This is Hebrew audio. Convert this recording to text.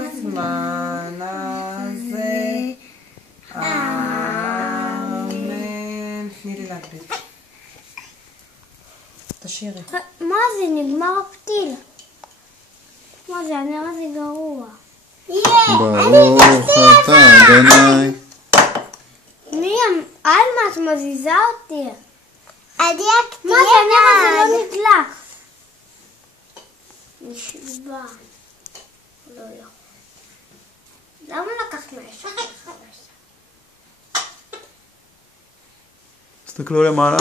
בזמן הזה. אמן. תני לי להדליק. תשאירי. מה זה? נגמר הפתיל. מה זה? הנר הזה גרוע. ברוך אתה אדוני. מרים, אלמה, את מזיזה אותי. הדלקתי. מה זה? הנר הזה לא נדלק. נשבע. לא יכול. למה לקחת מהשקל חדש? תסתכלו למעלה.